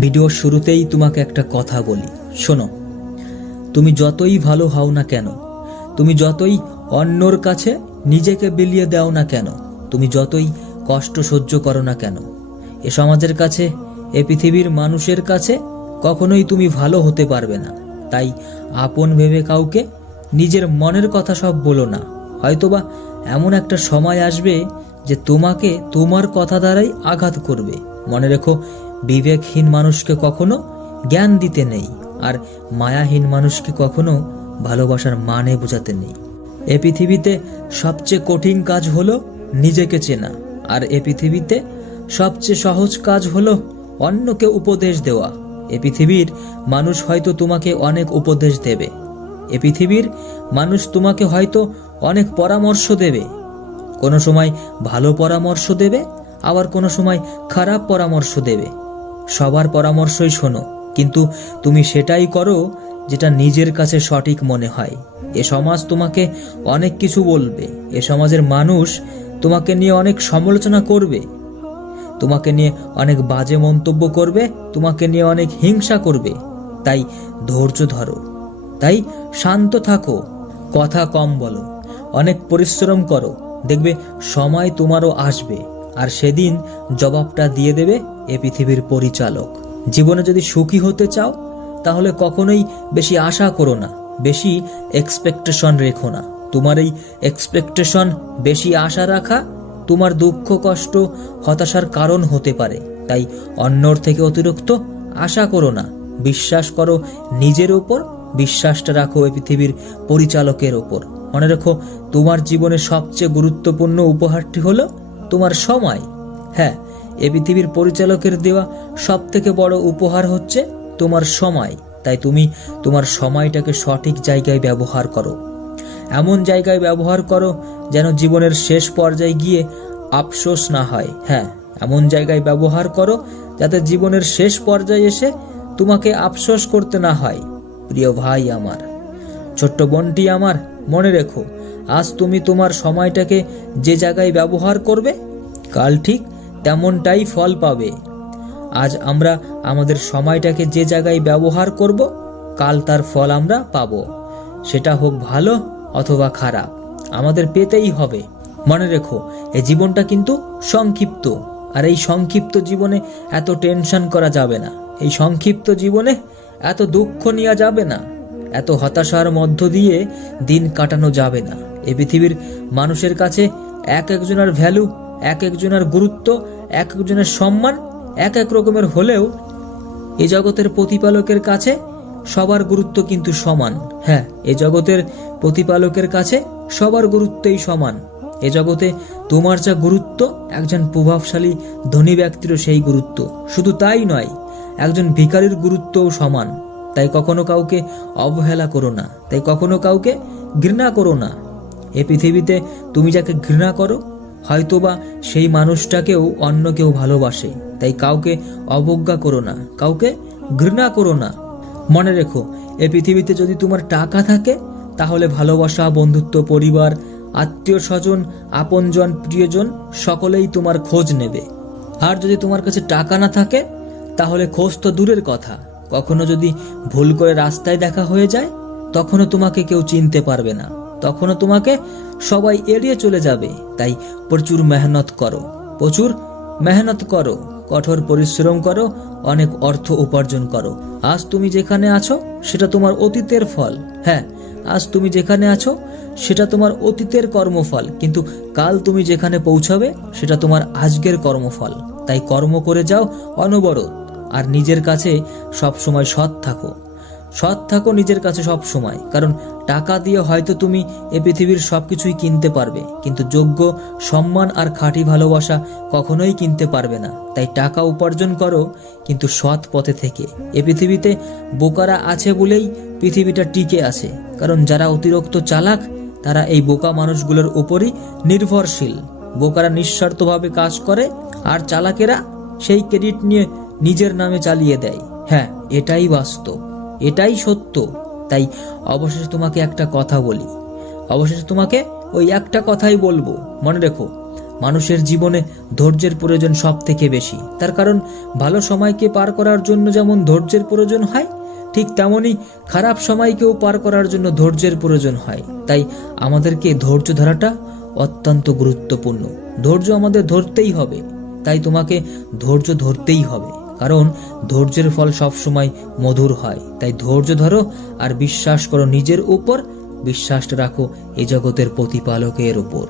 ভিডিওর শুরুতেই তোমাকে একটা কথা বলি, শোনো। তুমি যতই ভালো হও না কেন, তুমি যতই অন্যর কাছে নিজেকে বিলিয়ে দাও না কেন, তুমি যতই কষ্ট সহ্য করো না কেন, এ সমাজের কাছে, এ পৃথিবীর মানুষের কাছে কখনোই তুমি ভালো হতে পারবে না। তাই আপন ভেবে কাউকে নিজের মনের কথা সব বলো না। হয়তোবা এমন একটা সময় আসবে যে তোমাকে তোমার কথা দ্বারাই আঘাত করবে। মনে রেখো, বিবেকহীন মানুষকে কখনো জ্ঞান দিতে নেই, আর মায়াহীন মানুষকে কখনো ভালোবাসার মানে বোঝাতে নেই। এ পৃথিবীতে সবচেয়ে কঠিন কাজ হলো নিজেকে চেনা, আর এ পৃথিবীতে সবচেয়ে সহজ কাজ হলো অন্যকে উপদেশ দেওয়া। এ পৃথিবীর মানুষ হয়তো তোমাকে অনেক উপদেশ দেবে, এ পৃথিবীর মানুষ তোমাকে হয়তো অনেক পরামর্শ দেবে। কোনো সময় ভালো পরামর্শ দেবে, আবার কোনো সময় খারাপ পরামর্শ দেবে। সবার পরামর্শই শোনো, কিন্তু তুমি সেটাই করো যেটা নিজের কাছে সঠিক মনে হয়। এ সমাজ তোমাকে অনেক কিছু বলবে, এ সমাজের মানুষ তোমাকে নিয়ে অনেক সমালোচনা করবে, তোমাকে নিয়ে অনেক বাজে মন্তব্য করবে, তোমাকে নিয়ে অনেক হিংসা করবে। তাই ধৈর্য ধরো, তাই শান্ত থাকো, কথা কম বলো, অনেক পরিশ্রম করো। দেখবে সময় তোমারও আসবে, আর সেদিন জবাবটা দিয়ে দেবে এ পৃথিবীর পরিচালক। জীবনে যদি সুখী হতে চাও তাহলে কখনোই বেশি আশা করো না, বেশি এক্সপেকটেশন রেখো না। তোমার এই এক্সপেকটেশন, বেশি আশা রাখা তোমার দুঃখ, কষ্ট, হতাশার কারণ হতে পারে। তাই অন্যর থেকে অতিরিক্ত আশা করো না, বিশ্বাস করো নিজের ওপর, বিশ্বাসটা রাখো এই পৃথিবীর পরিচালকের ওপর। মনে রেখো, তোমার জীবনের সবচেয়ে গুরুত্বপূর্ণ উপহারটি হলো তোমার সময়। হ্যাঁ, এ পৃথিবীর পরিচালকের দেওয়া সব থেকে বড় উপহার হচ্ছে তোমার সময়। তাই তুমি তোমার সময়টাকে সঠিক জায়গায় ব্যবহার করো, এমন জায়গায় ব্যবহার করো যেন জীবনের শেষ পর্যায়ে গিয়ে আফসোস না হয়। হ্যাঁ, এমন জায়গায় ব্যবহার করো যাতে জীবনের শেষ পর্যায়ে এসে তোমাকে আফসোস করতে না হয়। প্রিয় ভাই আমার, ছোট্ট বোনটি আমার, মনে রেখো, আজ তুমি তোমার সময়টাকে যে জায়গায় ব্যবহার করবে, কাল ঠিক তেমনটাই ফল পাবে। আজ আমরা আমাদের সময়টাকে যে জায়গায় ব্যবহার করব, কাল তার ফল আমরা পাবো। সেটা হোক ভালো অথবা খারাপ, আমাদের পেতেই হবে। মনে রেখো, এই জীবনটা কিন্তু সংক্ষিপ্ত, আর এই সংক্ষিপ্ত জীবনে এত টেনশন করা যাবে না। এই সংক্ষিপ্ত জীবনে এত দুঃখ নেওয়া যাবে না, এত হতাশার মধ্য দিয়ে দিন কাটানো যাবে না। এই পৃথিবীর মানুষের কাছে এক একজনের ভ্যালু, এক একজনের গুরুত্ব, এক একজনের সম্মান এক এক রকমের হলেও এই জগতের প্রতিপালকের কাছে সবার গুরুত্ব কিন্তু সমান। হ্যাঁ, এই জগতের প্রতিপালকের কাছে সবার গুরুত্বই সমান। এ জগতে তোমার যা গুরুত্ব, একজন প্রভাবশালী ধনী ব্যক্তিরও সেই গুরুত্ব। শুধু তাই নয়, একজন ভিখারির গুরুত্বও সমান। তাই কখনো কাউকে অবহেলা করো না, তাই কখনো কাউকে ঘৃণা করো না। এ পৃথিবীতে তুমি যাকে ঘৃণা করো, হয়তোবা সেই মানুষটাকেও অন্য কেউ ভালোবাসে। তাই কাউকে অবজ্ঞা করো না, কাউকে ঘৃণা করো না। মনে রেখো, এ পৃথিবীতে যদি তোমার টাকা থাকে তাহলে ভালোবাসা, বন্ধুত্ব, পরিবার, আত্মীয় স্বজন, আপনজন, প্রিয়জন সকলেই তোমার খোঁজ নেবে। আর যদি তোমার কাছে টাকা না থাকে তাহলে খোঁজ তো দূরের কথা, কখনো যদি ভুল করে রাস্তায় দেখা হয়ে যায় তখনও তোমাকে কেউ চিনতে পারবে না, তখনও তোমাকে সবাই এড়িয়ে চলে যাবে। তাই প্রচুর মেহনত করো, প্রচুর মেহনত করো, কঠোর পরিশ্রম করো, অনেক অর্থ উপার্জন করো। আজ তুমি যেখানে আছো সেটা তোমার অতীতের ফল। হ্যাঁ, আজ তুমি যেখানে আছো সেটা তোমার অতীতের কর্মফল, কিন্তু কাল তুমি যেখানে পৌঁছাবে সেটা তোমার আজকের কর্মফল। তাই কর্ম করে যাও অনবরত, আর নিজের কাছে সব সময় সৎ থাকো, সৎ থাকো নিজের কাছে সব সময়। কারণ টাকা দিয়ে হয়তো তুমি এ পৃথিবীর সবকিছুই কিনতে পারবে, কিন্তু যোগ্য, সম্মান আর খাঁটি ভালোবাসা কখনোই কিনতে পারবে না। তাই টাকা উপার্জন করো, কিন্তু সৎ পথে থেকে। এ পৃথিবীতে বোকারা আছে বলেই পৃথিবীটা টিকে আছে, কারণ যারা অতিরিক্ত চালাক তারা এই বোকা মানুষগুলোর উপরই নির্ভরশীল। বোকারা নিঃস্বার্থভাবে কাজ করে, আর চালাকেরা সেই ক্রেডিট নিয়ে নিজের নামে চালিয়ে দেয়। হ্যাঁ, এটাই বাস্তব, এটাই সত্য। তাই অবশেষে তোমাকে একটা কথা বলি, অবশেষে তোমাকে ওই একটা কথাই বলবো। মনে রেখো, মানুষের জীবনে ধৈর্যের প্রয়োজন সব থেকে বেশি। তার কারণ ভালো সময়কে পার করার জন্য যেমন ধৈর্যের প্রয়োজন হয়, ঠিক তেমনই খারাপ সময়কেও পার করার জন্য ধৈর্যের প্রয়োজন হয়। তাই আমাদেরকে ধৈর্য ধরাটা অত্যন্ত গুরুত্বপূর্ণ। ধৈর্য আমাদের ধরতেই হবে, তাই তোমাকে ধৈর্য ধরতেই হবে, কারণ ধৈর্যের ফল সবসময় মধুর হয়। তাই ধৈর্য ধরো আর বিশ্বাস করো নিজের উপর, বিশ্বাসটা রাখো এই জগতের প্রতিপালকের উপর।